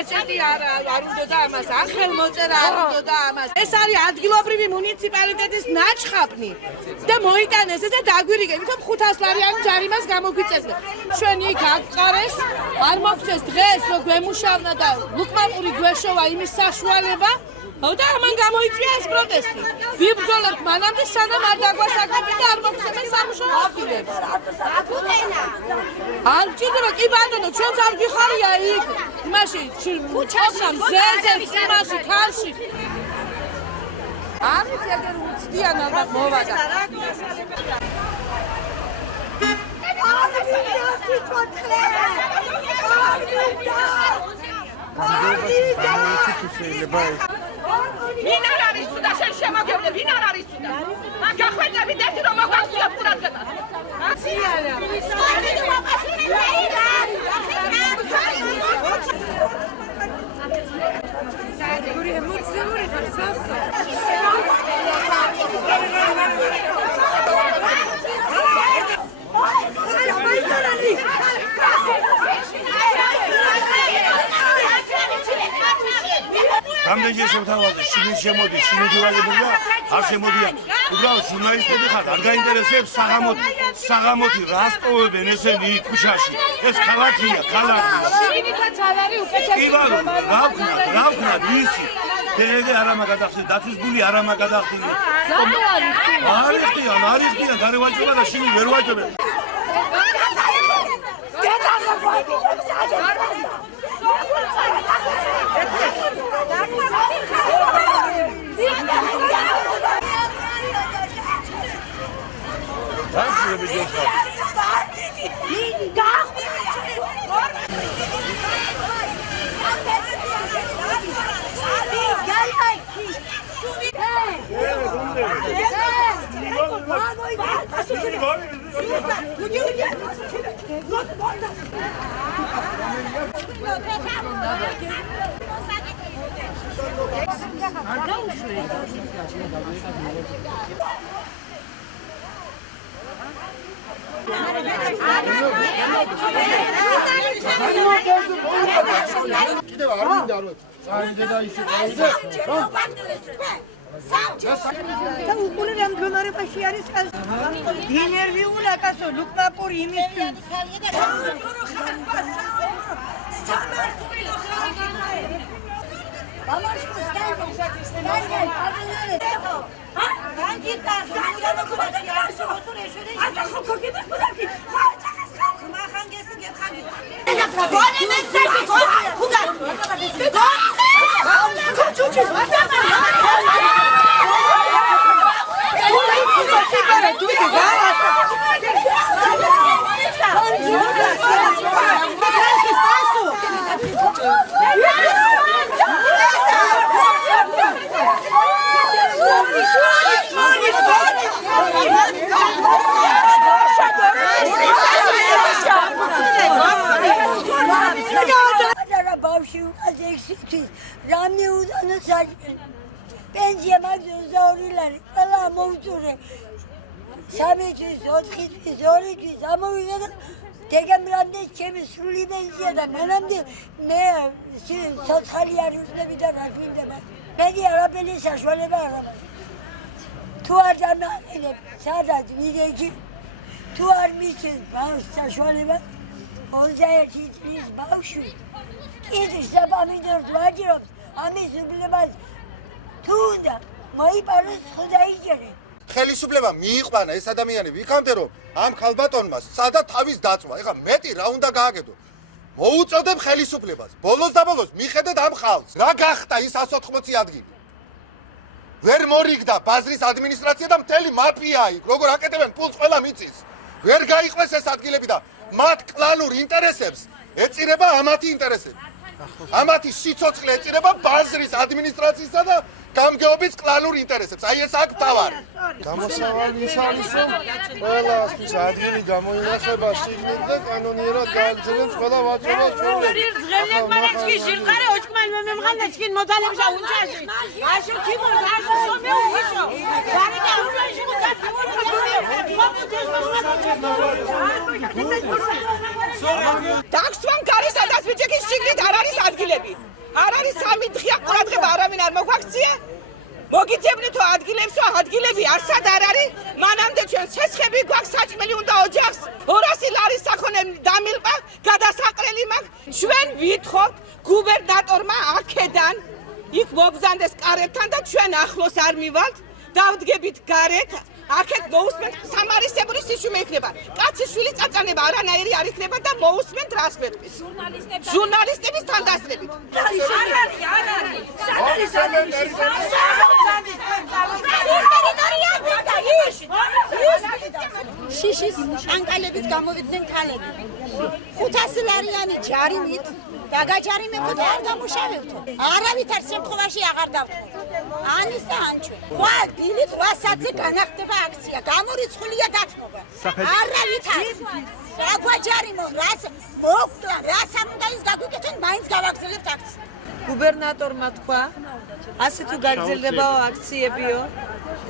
მეჩეთი არ უნდოდა ამას, ახალმოწერა არ უნდოდა ამას. ეს არის ადგილობრივი მუნიციპალიტეტის ნაჩხაპნი და მოიტანეს ეს და დაგვირიგეთ, თუმცა 500 ლარიანი ჯარიმას გამოგვიწევდა. ჩვენ იქ აღყარეს, არ მოგწეს დღეს რომ გვემუშავნა და ლუკმანური გვეშოვა იმის საშუალება. და ამან გამოიწვია ეს პროტესტი. ვიბრძოლებთ მანამდე სანამ არ დაგვასაკეთებთ და არ მოგცემენ სამუშაო ადგილებს. არ გჭირდება კი ბატონო, ჩვენც არ გიხარია იქ იმაში ქუჩაში, მზეზე, იმაში, ქარში. არის ეგერ უცდიან ალბათ მოვადა. ვინ არ არის თუ და შენ შემოგევლე, ვინ არ არის თუ და? მაგ გახვეწებით ერთი რომ მოგვაქციოთ ყურადღება. აციანა. გური ემოციური ხარ სასა. რამდენჯერ შემთავაზე, შიგნით შემოდის, შიგნით ივალებენ და არ შემოდიან. უბრალოდ ჟურნალისტები ხართ, არ გაინტერესებს საღამოთი რას ტოვებენ ესენი იქ ქუჩაში. ეს ქალაქია, ქალაქია. შიგნითაც არ არის უკეთესი. კი ბატონო, რა ვქნათ ისი? თელეზე არ ამაგადახსენ, დაცვის გული არ ამაგადახსენია. არიხდიან, გარევაჭრობა და შიგნით ვერ ვაჭრობენ. კიდევ არ მინდა რომ წაიდე და ისე წაიდე და უყურე რამდენობაში არის ინერვიულა კაცო ლუკნაპური იმის პენსია მაგზოს ზაურილარი ყველა მოუწურე 3 თვის 4 თვის 2 თვის ამოვიდა და დეგემრამდე ჩემი სრული პენსია და მანამდე მე სოციალი არ ვუწდები და რა გვინდება მე არაფერი საშუალება არ აქვს თუ არ დამაყენებ სადაც მიდექი თუ არ მისცეს ბავშვს საშუალება 21 წლის ბავშვი კიდევ საპამიდორს ვაჭრობს ამის უბლებას თუნდა მოიპაროს ხდაიჯერე ხელისუფლება მიიყვანა ეს ადამიანები იქამდე რომ ამ ხალბატონმა სადა თავის დაწვა ეხლა მეტი რა უნდა გააკეთო მოუწოდებ ხელისუფლებას ბოლოს და ბოლოს მიხედეთ ამ ხალხს რა გახდა ის 180 ადგილი ვერ მორიგდა ბაზრის ადმინისტრაცია და მთელი მაფია იქ როგორ აკეთებენ ფულს ყველა მიწის ვერ გაიყვეს ეს ადგილები და მათ კლანურ ინტერესებს ეწირება ამათი ინტერესები ამათი სიცოცხლე ეწირება ბაზრის ადმინისტრაციისა და გამგეობის კლანურ ინტერესებს. აი ეს აქ თავარი. გამოსავალი ის არის, რომ ყველასთვის ადგილი გამოინახება შიგნით და კანონიერად გააგრძელებს ყველა ვაჭრობას ჩვენს. ჟღერლებმანაცკი ჟირყარე ოჭკმან მემღანაცკი მოდალებსა უნჭაში. აშო ქიმო გაშო სომე უიშო. გარდა უნჭაში მოდალებსა. დაქსვან გარესა და სპეჭიკის შიგნით არ არის ადგილები. არ არის 3 დღეა ყურადღება არავინ არ მოგვაქცია. მოგიწევნითო ადგილებსო ადგილები არსად არ არის. მანამდე ჩვენ ცეცხლები გვაქვს საჭმელი უნდა ოჯახს 200 ლარის საქონელი დამილყა გადასაყრელი მაქვს. ჩვენ ვითხოვთ გუბერნატორმა აქედან იქ მოგზანდეს კარებთან და ჩვენ ახლოს არ მივალთ. დავდგებით გარეთ აქეთ მოусმენთ სამარისებური სიშვიმე იქნება. კაცის შვილი წაწანება არანაირი არ იქნება და მოусმენთ რას მეტყვის. ჟურნალისტების თანდასწრებით. შიშის ანკალებით გამოვიდნენ ქალები. 500 ლარიანი ჯარიმით დაგაჯარიმებთ და არ გამუშავებთ. არავითარ შემთხვევაში აღარ დავთხოვ. ანის და ანჩვენ. ხვა დილით 8 საათზე განახდება აქცია. გამორიცხულია დათმობა. არავითარ. აგვაჯარიმო, რას მოვკვდა, რას არ უნდა ის გაგვიკეთონ, მაინც გავაგზავნებთ აქცია. გუბერნატორმა თქვა, ასე თუ გაგრძელდებაო აქციებიო,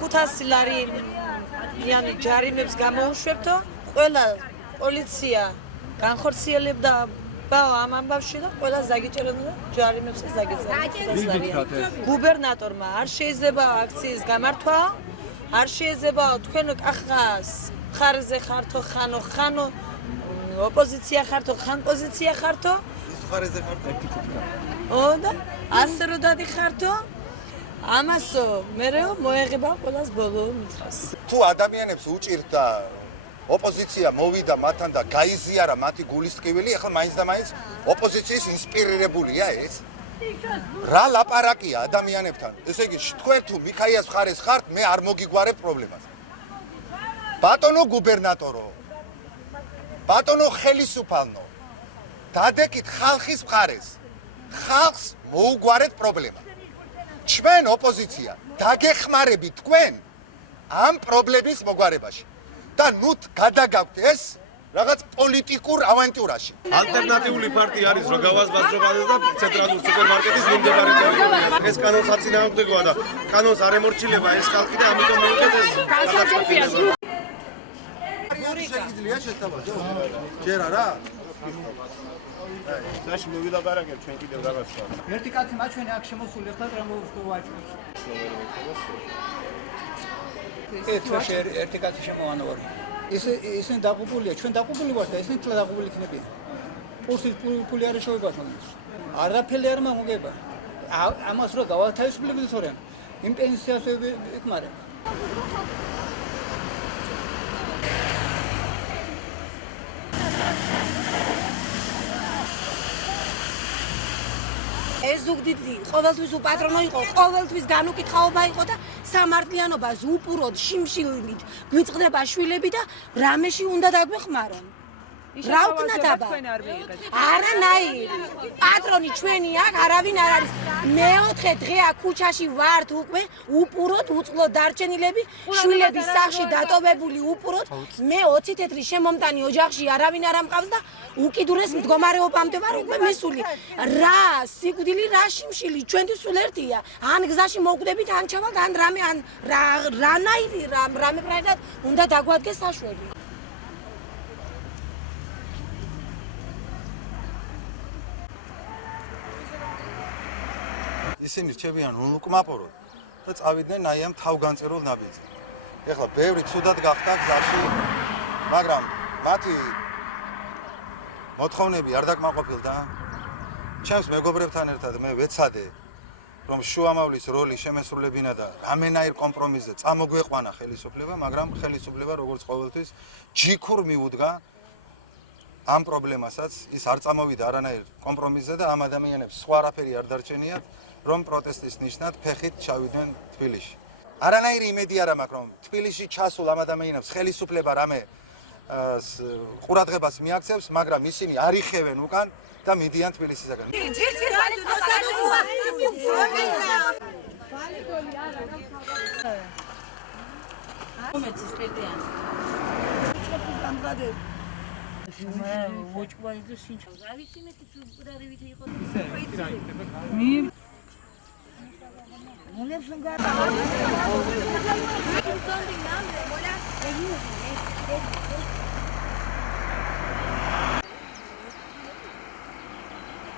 500 ლარი იანი ჯარიმებს გამოუშვებთო, ყველა პოლიცია განხორციელებდა ბაო ამ ამბავში და ყველა ზაგიჭერებდა ჯარიმებს ზაგიჭერებდა. გუბერნატორმა არ შეიძლება აქციის გამართვა, არ შეიძლება თქვენ კახას ხარზე ხართო ხანო ოპოზიცია ხართო ხან პოზიცია ხართო ხარეზე ხარტო და ასე რო დადიხართო ამასო მერეო მოეღება ყველას ბოლო მითხრას. თუ ადამიანებს უჭირდა ოპოზიცია მოვიდა მათთან და გაიზიარა მათი გულის ტკივილი, ახლა მაინც და მაინც ოპოზიციის ინსპირირებულია ეს. რა ლაპარაკია ადამიანებთან? ესე იგი, თქვენ თუ მიქაიას მხარეს ხართ, მე არ მოგიგვარებ პრობლემას. ბატონო გუბერნატორო, ბატონო ხელისუფალნო, დადეკით ხალხის მხარეს. ხალხს მოუგვარეთ პრობლემა. ჩვენ ოპოზიცია დაგეხმარებით თქვენ ამ პრობლემის მოგვარებაში. და ნუთ გადაგაქვთ ეს რაღაც პოლიტიკურ ავანტიურაში. ალტერნატიული პარტია არის რომ გავაზრდოს და ცენტრალურ სუპერმარკეტის მიმდებარე ტერიტორია. ეს კანონს აწინააღმდეგოა და კანონს არ ემორჩილება ეს ხალხი და ამიტომ მოიგებს გადაწყვეტილება. შეიძლება შესთავაზო? ჯერ არა? ნაში მოვილაპარაკებ ჩვენ კიდევ რაღაც სხვა. ერთი კაცი მაჩვენე აქ შემოსული ხარ რა მოვაჭროს. ეთვაში ერთი კაცი შემოვანორი. ისინი დაღუპულია, ჩვენ დაღუპული ვართ და ისინი თლა დაღუპული იქნებიან. პული არ შეუებათ მომის. არაფერი არ მომგება. ამას რო გავათავისუფლებდეს თორემ იმ პენსიას ეკმარება. ეს ზუგდიდი ყოველთვის უპატრონო იყო, ყოველთვის განუკითხაობა იყო და სამართლიანობას უპუროდ შიმშილით გვიწყდება შვილები და რამეში უნდა დაგვეხმარონ. რა ვქნათ აბა? არანაირი. პატრონი ჩვენი აქ არავინ არ არის. მეოთხე დღეა ქუჩაში ვართ უკვე, უპუროდ უწყლოდ დარჩენილები, შვილები სახში დატოვებული უპუროდ. მე 20 თეთრი შემომტანი ოჯახში არავინ არ ამყავს და უკიდურეს მდგომარეობამდე ვარ უკვე მისული. რა სიკვდილი, რა შიმშილი, ჩვენთვის სულ ერთია. ან გზაში მოვკვდებით, ან ჩავალთ, ან რამე, ან რანაირი რამე პრაიდად უნდა დაგვადგეს საშვები. ისინი რჩებიან უნუკმაპოროდ და წავიდნენ აი ამ თავგანწერულ ნაბიჯზე. ეხლა ბევრი ცუდად გახდა გზაში, მაგრამ მათი მოთხოვნები არ დაკმაყოფილდა. ჩემს მეგობრებთან ერთად მე ვეცადე, რომ შუამავლის როლი შემესრულებინა და რამენაირ კომპრომისზე წამოგვეყვანა ხელისუფლება, მაგრამ ხელისუფლება როგორც ყოველთვის ჯიქურ მიუდგა ამ პრობლემასაც, ის არ წამოვიდა არანაირ კომპრომისზე და ამ ადამიანებს სხვა არაფერი არ დარჩენიათ, რომ პროტესტის ნიშნად ფეხით ჩავიდნენ თბილისში. არანაირი იმედი არ მაქვს, რომ თბილისში ჩასულ ამ ადამიანებს ხელისუფლება რამე ყურადღებას მიაქცევს, მაგრამ ისინი არ იხევენ უკან და მიდიან თბილისისაგან. Mulher sungar.